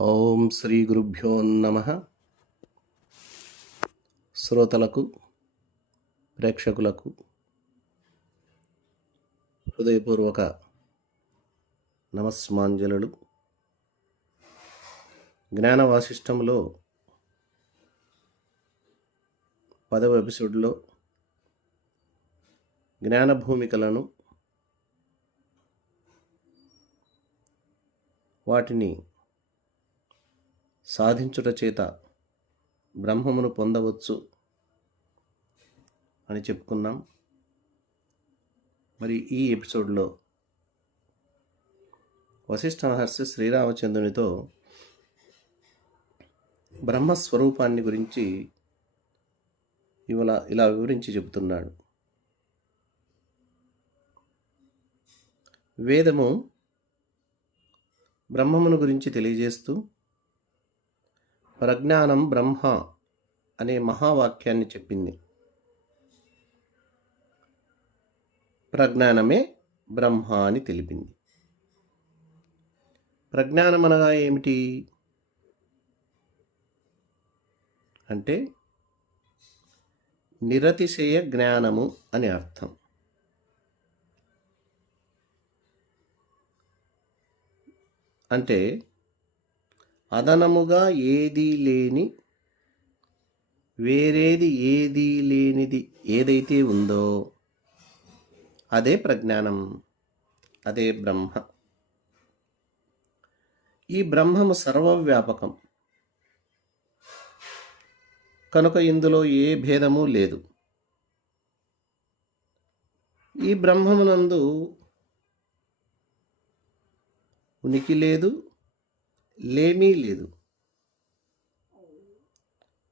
ఓం శ్రీ గురుభ్యో నమః. శ్రోతలకు ప్రేక్షకులకు హృదయపూర్వక నమస్మాంజలులు. జ్ఞాన వాసిష్టంలో 10వ ఎపిసోడ్లో జ్ఞాన భూమికలను, వాటిని సాధించుట చేత బ్రహ్మమును పొందవచ్చు అని చెప్పుకున్నాం. మరి ఈ ఎపిసోడ్లో వశిష్ఠ మహర్షి శ్రీరామచంద్రునితో బ్రహ్మస్వరూపాన్ని గురించి ఇలా వివరించి చెబుతున్నాడు. వేదము బ్రహ్మమును గురించి తెలియజేస్తూ ప్రజ్ఞానం బ్రహ్మ అనే మహావాక్యాన్ని చెప్పింది. ప్రజ్ఞానమే బ్రహ్మ అని తెలిపింది. ప్రజ్ఞానం అనగా ఏమిటి అంటే నిరతిశయ జ్ఞానము అని అర్థం. అంటే అదనముగా ఏదీ లేని, వేరేది ఏదీ లేనిది ఏదైతే ఉందో అదే ప్రజ్ఞానం, అదే బ్రహ్మ. ఈ బ్రహ్మము సర్వవ్యాపకం కనుక ఇందులో ఏ భేదము లేదు. ఈ బ్రహ్మమునందు ఉనికి లేదు, లేమీ లేదు.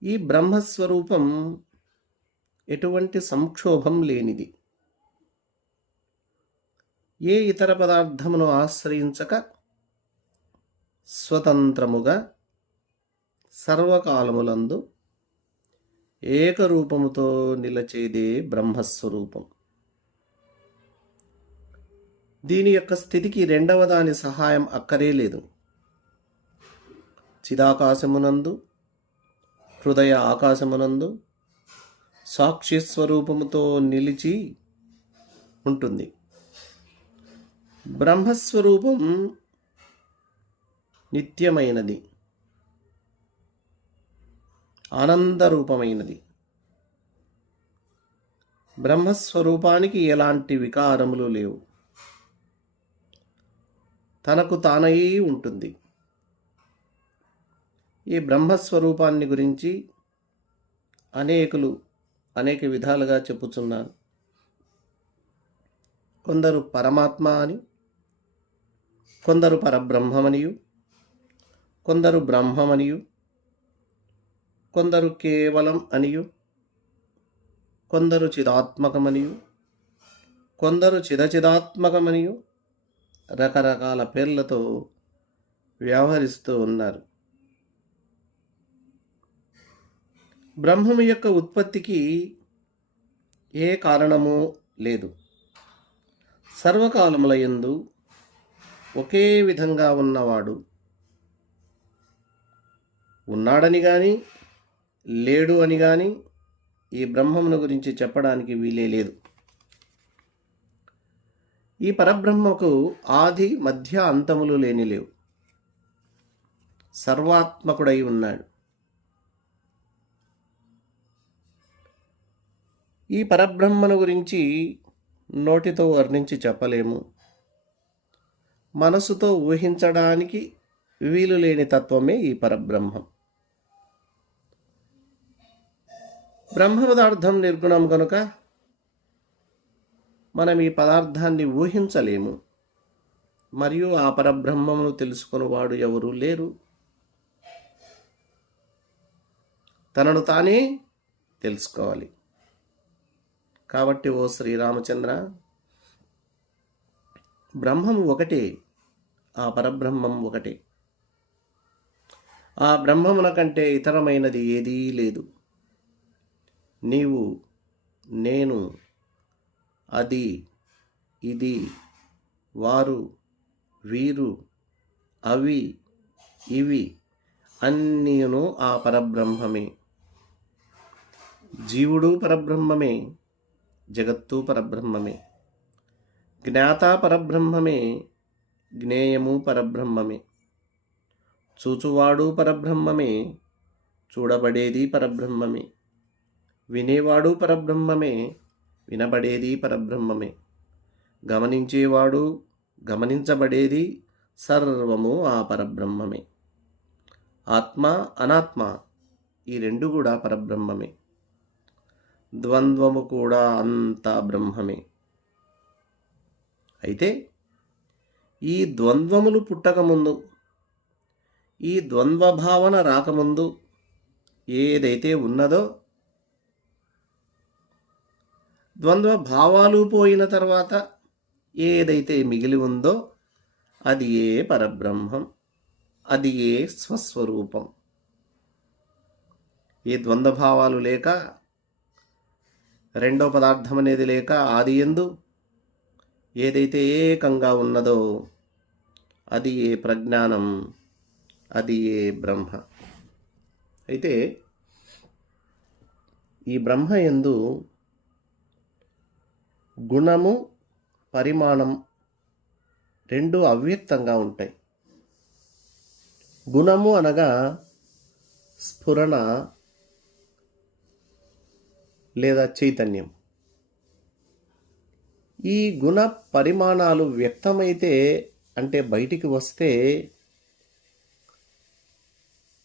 ఈ బ్రహ్మస్వరూపం ఎటువంటి సంక్షోభం లేనిది. ఏ ఇతర పదార్థమును ఆశ్రయించక స్వతంత్రముగా సర్వకాలములందు ఏకరూపముతో నిలచేదే బ్రహ్మస్వరూపం. దీని యొక్క స్థితికి రెండవ దాని సహాయం అక్కరే లేదు. చిదాకాశమునందు, హృదయ ఆకాశమునందు సాక్షి స్వరూపముతో నిలిచి ఉంటుంది. బ్రహ్మస్వరూపం నిత్యమైనది, ఆనందరూపమైనది. బ్రహ్మస్వరూపానికి ఎలాంటి వికారములు లేవు. తనకు తానై ఉంటుంది. ఈ బ్రహ్మస్వరూపాన్ని గురించి అనేక విధాలుగా చెప్పుచున్నారు. కొందరు పరమాత్మ అని, కొందరు పరబ్రహ్మమనియు, కొందరు బ్రహ్మమనియు, కొందరు కేవలం అనియు, కొందరు చిదాత్మకమనియు, కొందరు చిదచిదాత్మకమనియు రకరకాల పేర్లతో వ్యవహరిస్తూ ఉన్నారు. బ్రహ్మము యొక్క ఉత్పత్తికి ఏ కారణము లేదు. సర్వకాలములయందు ఒకే విధంగా ఉన్నవాడు ఉన్నాడని కానీ లేడు అని కానీ ఈ బ్రహ్మమును గురించి చెప్పడానికి వీలే లేదు. ఈ పరబ్రహ్మకు ఆది మధ్య అంతములు లేవు. సర్వాత్మకుడై ఉన్నాడు. ఈ పరబ్రహ్మను గురించి నోటితో వర్ణించి చెప్పలేము. మనసుతో ఊహించడానికి వీలు లేని తత్వమే ఈ పరబ్రహ్మం. బ్రహ్మ పదార్థం నిర్గుణం కనుక మనం ఈ పదార్థాన్ని ఊహించలేము. మరియు ఆ పరబ్రహ్మమును తెలుసుకునేవాడు ఎవరూ లేరు. తనను తానే తెలుసుకోవాలి. కాబట్టి ఓ శ్రీరామచంద్ర, బ్రహ్మము ఒకటే, ఆ పరబ్రహ్మం ఒకటే. ఆ బ్రహ్మమున కంటే ఇతరమైనది ఏదీ లేదు. నీవు, నేను, అది, ఇది, వారు, వీరు, అవి ఇవి అన్నీను ఆ పరబ్రహ్మమే. జీవుడు పరబ్రహ్మమే, జగత్తు పరబ్రహ్మమే, జ్ఞాత పరబ్రహ్మమే, జ్ఞేయము పరబ్రహ్మమే, చూచువాడు పరబ్రహ్మమే, చూడబడేది పరబ్రహ్మమే, వినేవాడు పరబ్రహ్మమే, వినబడేది పరబ్రహ్మమే, గమనించేవాడు, గమనించబడేది సర్వము ఆ పరబ్రహ్మమే. ఆత్మ అనాత్మ ఈ రెండు కూడా పరబ్రహ్మమే. ద్వంద్వము కూడా అంతా బ్రహ్మమే. అయితే ఈ ద్వంద్వములు పుట్టకముందు, ఈ ద్వంద్వ భావన రాకముందు ఏదైతే ఉన్నదో, ద్వంద్వ భావాలు పోయిన తర్వాత ఏదైతే మిగిలి ఉందో అది ఏ పరబ్రహ్మం, అది ఏ స్వస్వరూపం. ఈ ద్వంద్వ భావాలు లేక, రెండో పదార్థం అనేది లేక ఆది యందు ఏదైతే ఏకంగా ఉన్నదో అది ఏ ప్రజ్ఞానం, అది ఏ బ్రహ్మ. అయితే ఈ బ్రహ్మ యందు గుణము, పరిమాణం రెండు అవ్యక్తంగా ఉంటాయి. గుణము అనగా స్ఫురణ లేదా చైతన్యం. ఈ గుణ పరిమాణాలు వ్యక్తమైతే, అంటే బయటికి వస్తే,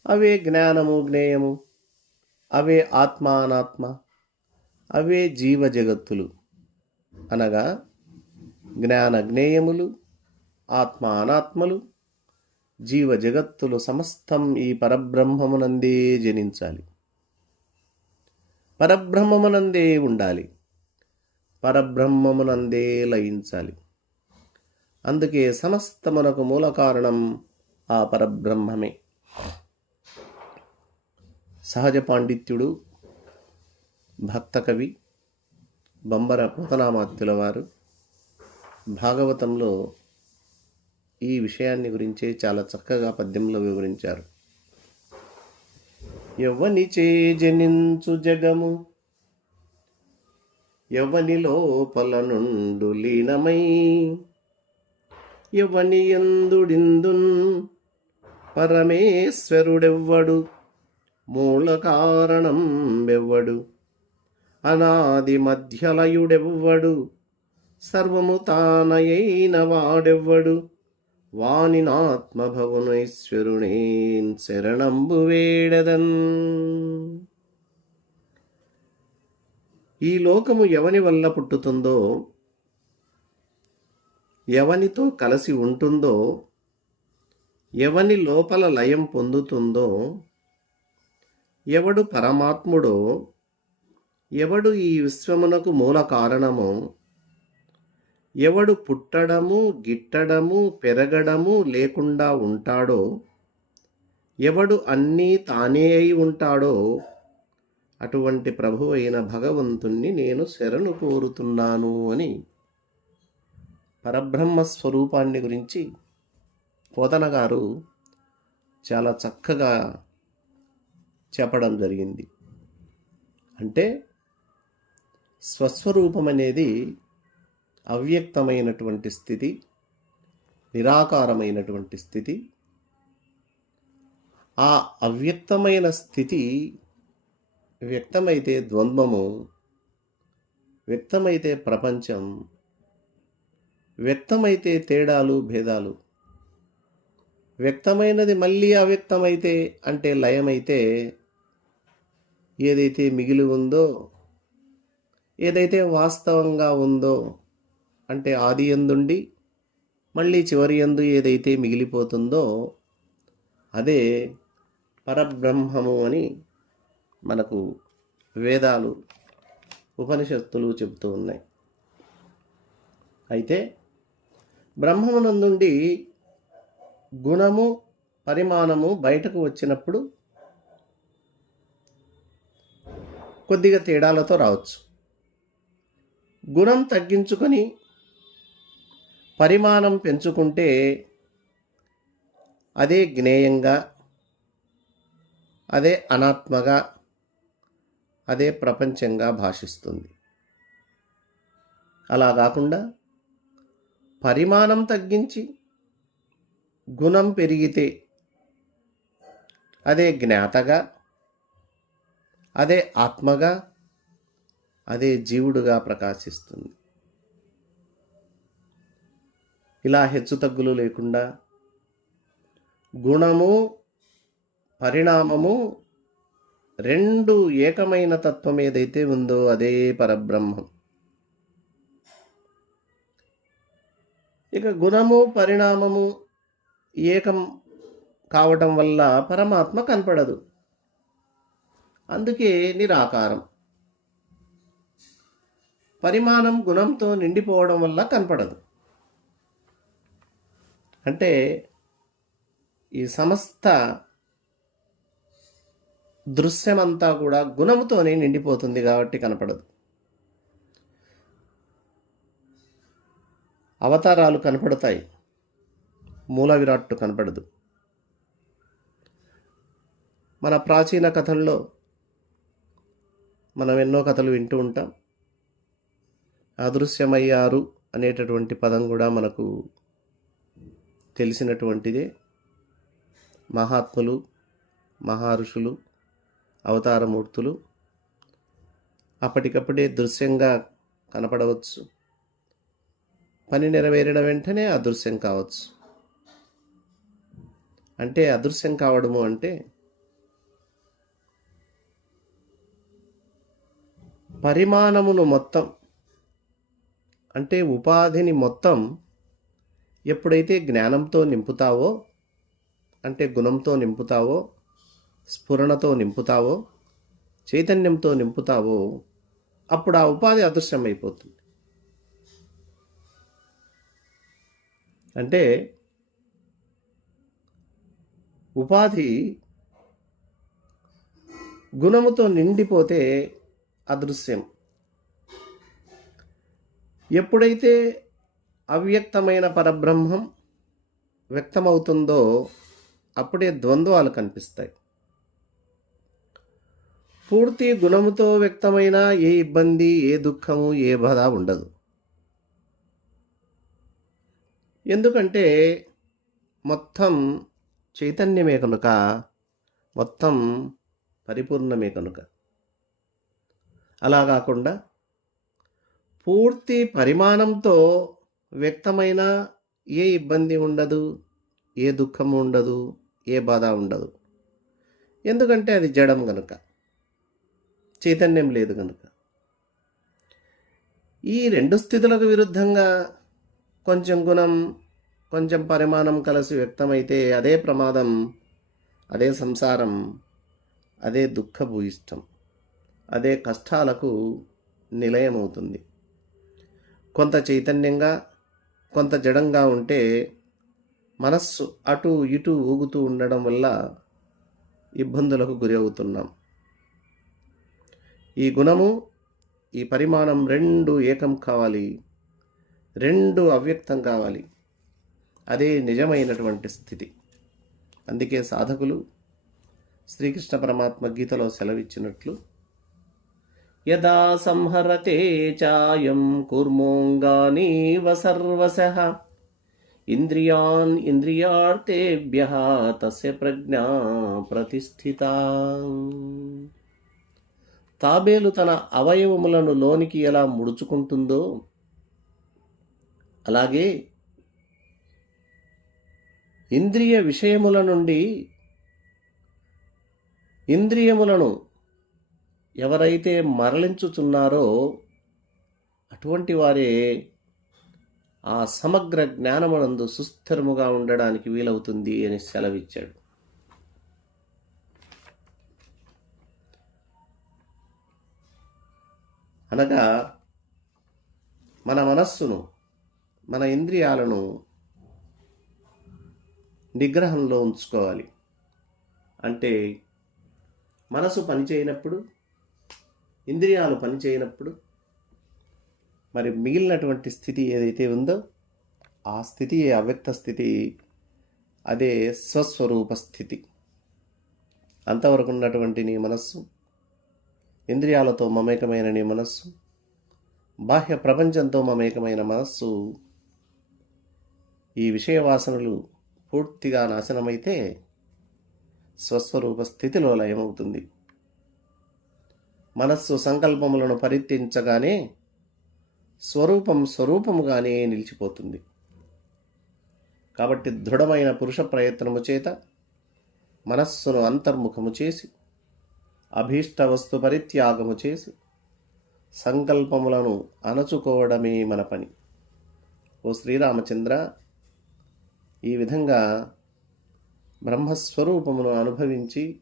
అవే జ్ఞానము, జ్ఞేయము, అవే ఆత్మ, అనాత్మ, అవే జీవ జగత్తులు. అనగా జ్ఞాన జ్ఞేయములు, ఆత్మ అనాత్మలు, జీవ జగత్తులు సమస్తం ఈ పరబ్రహ్మమునందే జనించాలి, పరబ్రహ్మమునందే ఉండాలి, పరబ్రహ్మమునందే లయించాలి. అందుకే సమస్తమునకు మూల కారణం ఆ పరబ్రహ్మమే. సహజ పాండిత్యుడు, భక్త కవి బంబర పోతనామాత్యుల వారు భాగవతంలో ఈ విషయాన్ని గురించే చాలా చక్కగా పద్యంలో వివరించారు. ఎవ్వనిచే జనించు జగము, ఎవని లోపల నుండు లీనమై, ఎవని యందుడిందున్ పరమేశ్వరుడెవ్వడు, మూల కారణం వెవ్వడు, అనాది మధ్యలయుడెవ్వడు, సర్వము తానయైన వాడెవ్వడు, వానినాత్మభవునైశ్వరునేన్ శరణంబు వేడదన్. ఈ లోకము ఎవని వల్ల పుట్టుతుందో, ఎవనితో కలిసి ఉంటుందో, ఎవని లోపల లయం పొందుతుందో, ఎవడు పరమాత్ముడో, ఎవడు ఈ విశ్వమునకు మూల కారణమో, ఎవడు పుట్టడము, గిట్టడము, పెరగడము లేకుండా ఉంటాడో, ఎవడు అన్నీ తానే అయి ఉంటాడో, అటువంటి ప్రభు అయిన భగవంతుణ్ణి నేను శరణు కోరుతున్నాను అని పరబ్రహ్మ స్వరూపాన్ని గురించి పోతన గారు చాలా చక్కగా చెప్పడం జరిగింది. అంటే స్వస్వరూపం అనేది అవ్యక్తమైనటువంటి స్థితి, నిరాకారమైనటువంటి స్థితి. ఆ అవ్యక్తమైన స్థితి వ్యక్తమైతే ద్వంద్వము, వ్యక్తమైతే ప్రపంచం, వ్యక్తమైతే తేడాలు, భేదాలు, వ్యక్తమైనది మళ్ళీ అవ్యక్తమైతే, అంటే లయమైతే ఏదైతే మిగిలి ఉందో, ఏదైతే వాస్తవంగా ఉందో, అంటే ఆది యందుండి మళ్ళీ చివరి యందు ఏదైతే మిగిలిపోతుందో అదే పరబ్రహ్మము అని మనకు వేదాలు, ఉపనిషత్తులు చెబుతూ ఉన్నాయి. అయితే బ్రహ్మమునందుండి గుణము, పరిమాణము బయటకు వచ్చినప్పుడు కొద్దిగా తేడాలతో రావచ్చు. గుణం తగ్గించుకొని పరిమాణం పెంచుకుంటే అదే జ్ఞేయంగా, అదే అనాత్మగా, అదే ప్రపంచంగా భాషిస్తుంది. అలా కాకుండా పరిమాణం తగ్గించి గుణం పెరిగితే అదే జ్ఞాతగా, అదే ఆత్మగా, అదే జీవుడుగా ప్రకాశిస్తుంది. ఇలా హెచ్చుతగ్గులు లేకుండా గుణము పరిణామము రెండు ఏకమైన తత్వం ఏదైతే ఉందో అదే పరబ్రహ్మం. ఇక గుణము పరిణామము ఏకం కావటం వల్ల పరమాత్మ కనపడదు. అందుకే నిరాకారం. పరిమాణం గుణంతో నిండిపోవడం వల్ల కనపడదు. అంటే ఈ సమస్త దృశ్యమంతా కూడా గుణముతోనే నిండిపోతుంది కాబట్టి కనపడదు. అవతారాలు కనపడతాయి, మూల విరాట్టు కనపడదు. మన ప్రాచీన కథల్లో మనం ఎన్నో కథలు వింటూ ఉంటాం. అదృశ్యమయ్యారు అనేటటువంటి పదం కూడా మనకు తెలిసినటువంటిదే. మహాత్ములు, మహర్షులు, అవతారమూర్తులు అప్పటికప్పుడే దృశ్యంగా కనపడవచ్చు. పని నెరవేరిన వెంటనే అదృశ్యం కావచ్చు. అంటే అదృశ్యం కావడము అంటే పరిమాణమును మొత్తం, అంటే ఉపాధిని మొత్తం ఎప్పుడైతే జ్ఞానంతో నింపుతావో, అంటే గుణంతో నింపుతావో, స్ఫురణతో నింపుతావో, చైతన్యంతో నింపుతావో, అప్పుడు ఆ ఉపాధి అదృశ్యమైపోతుంది. అంటే ఉపాధి గుణముతో నిండిపోతే అదృశ్యం. ఎప్పుడైతే అవ్యక్తమైన పరబ్రహ్మం వ్యక్తమవుతుందో అప్పుడే ద్వంద్వాలు కనిపిస్తాయి. పూర్తి గుణముతో వ్యక్తమైన ఏ ఇబ్బంది, ఏ దుఃఖము, ఏ బాధ ఉండదు. ఎందుకంటే మొత్తం చైతన్యమే కనుక, మొత్తం పరిపూర్ణమే కనుక. అలా కాకుండా పూర్తి పరిమాణంతో వ్యక్తమైన ఏ ఇబ్బంది ఉండదు, ఏ దుఃఖము ఉండదు, ఏ బాధ ఉండదు. ఎందుకంటే అది జడం కనుక, చైతన్యం లేదు కనుక. ఈ రెండు స్థితులకు విరుద్ధంగా కొంచెం గుణం, కొంచెం పరిమాణం కలిసి వ్యక్తమైతే అదే ప్రమాదం, అదే సంసారం, అదే దుఃఖభూయిష్టం, అదే కష్టాలకు నిలయమవుతుంది. కొంత చైతన్యంగా, కొంత జడంగా ఉంటే మనస్సు అటు ఇటు ఊగుతూ ఉండడం వల్ల ఇబ్బందులకు గురి అవుతున్నాం. ఈ గుణము, ఈ పరిమాణం రెండు ఏకం కావాలి, రెండు అవ్యక్తం కావాలి. అదే నిజమైనటువంటి స్థితి. అందుకే సాధకులు శ్రీకృష్ణ పరమాత్మ గీతలో సెలవిచ్చినట్లు, యదా సంహరతే చాయం కూర్మోంగానీవ సర్వశః ఇంద్రియాన్ ఇంద్రియార్థేభ్యః తస్య ప్రజ్ఞా ప్రతిష్ఠితా. తాబేలు తన అవయవములను లోనికి ఎలా ముడుచుకుంటుందో అలాగే ఇంద్రియ విషయముల నుండి ఇంద్రియములను ఎవరైతే మరలించుచున్నారో అటువంటి వారే ఆ సమగ్ర జ్ఞానమునందు సుస్థిరముగా ఉండడానికి వీలవుతుంది అని సెలవిచ్చాడు. అనగా మన మనస్సును, మన ఇంద్రియాలను నిగ్రహంలో ఉంచుకోవాలి. అంటే మనసు పనిచేయనప్పుడు, ఇంద్రియాలు పనిచేయనప్పుడు మరి మిగిలినటువంటి స్థితి ఏదైతే ఉందో ఆ స్థితి అవ్యక్త స్థితి, అదే స్వస్వరూప స్థితి. అంతవరకు ఉన్నటువంటి నీ మనస్సు, ఇంద్రియాలతో మమేకమైన నీ మనస్సు, బాహ్య ప్రపంచంతో మమేకమైన మనస్సు, ఈ విషయ వాసనలు పూర్తిగా నాశనమైతే స్వస్వరూప స్థితిలో లయమవుతుంది. మనస్సు సంకల్పములను పరిత్యజించగానే స్వరూపం స్వరూపముగానే నిలిచిపోతుంది. కాబట్టి దృఢమైన పురుష ప్రయత్నము చేత మనస్సును అంతర్ముఖము చేసి అభీష్ట వస్తు పరిత్యాగము చేసి సంకల్పములను అణచుకోవడమే మన పని. ఓ శ్రీరామచంద్ర, ఈ విధంగా బ్రహ్మస్వరూపమును అనుభవించి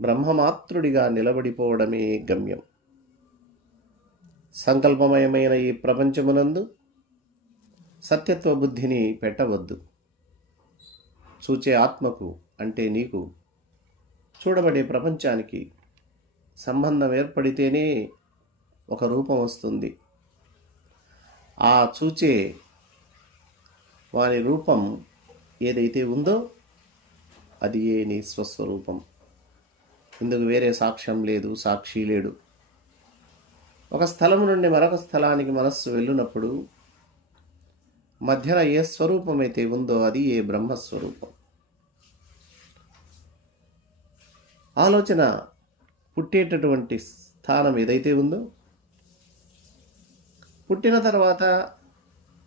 బ్రహ్మమాత్రుడిగా నిలబడిపోవడమే గమ్యం. సంకల్పమయమైన ఈ ప్రపంచమునందు సత్యత్వ బుద్ధిని పెట్టవద్దు. చూచే ఆత్మకు అంటే నీకు చూడబడే ప్రపంచానికి సంబంధం ఏర్పడితేనే ఒక రూపం వస్తుంది. ఆ చూచే వాని రూపం ఏదైతే ఉందో అది ఏ నీ స్వస్వరూపం. ఇందుకు వేరే సాక్ష్యం లేదు, సాక్షి లేడు. ఒక స్థలం నుండి మరొక స్థలానికి మనస్సు వెళ్ళినప్పుడు మధ్యన ఏ స్వరూపమైతే ఉందో అది ఏ బ్రహ్మస్వరూపం. ఆలోచన పుట్టేటటువంటి స్థానం ఏదైతే ఉందో, పుట్టిన తర్వాత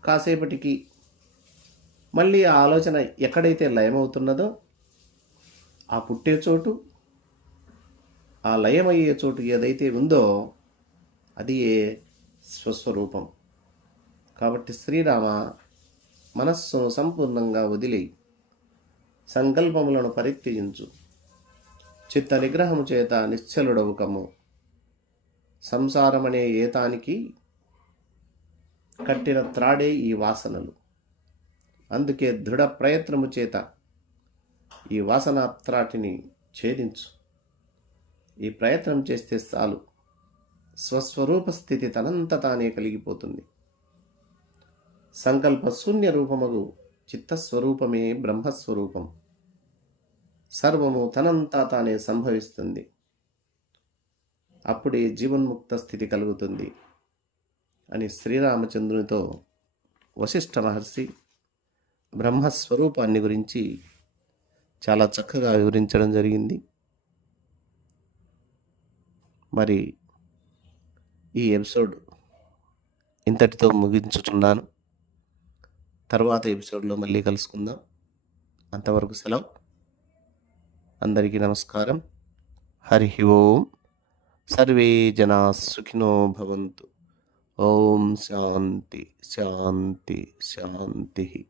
కాసేపటికి మళ్ళీ ఆ ఆలోచన ఎక్కడైతే లయమవుతున్నదో ఆ పుట్టే చోటు, ఆ లయమయ్యే చోటు ఏదైతే ఉందో అది ఏ స్వస్వరూపం. కాబట్టి శ్రీరామ, మనస్సును సంపూర్ణంగా వదిలి సంకల్పములను పరిత్యజించు. చిత్త నిగ్రహము చేత నిశ్చలుడవుకము. సంసారమనే ఏతానికి కట్టిన త్రాడే ఈ వాసనలు. అందుకే దృఢ ప్రయత్నము చేత ఈ వాసన త్రాటిని ఛేదించు. ఈ ప్రయత్నం చేస్తే చాలు, స్వస్వరూప స్థితి తనంత తానే కలిగిపోతుంది. సంకల్ప శూన్య రూపమగు చిత్తస్వరూపమే బ్రహ్మస్వరూపం. సర్వము తనంతా తానే సంభవిస్తుంది. అప్పుడే జీవన్ముక్త స్థితి కలుగుతుంది అని శ్రీరామచంద్రునితో వశిష్ఠ మహర్షి బ్రహ్మస్వరూపాన్ని గురించి చాలా చక్కగా వివరించడం జరిగింది. మరి ఈ ఎపిసోడ్ ఇంతటితో ముగించుచున్నాను. తర్వాత ఎపిసోడ్లో మళ్ళీ కలుసుకుందాం. అంతవరకు సెలవు. అందరికీ నమస్కారం. హరి ఓం. సర్వే జనా సుఖినో భవంతు. ఓం శాంతి శాంతి శాంతి.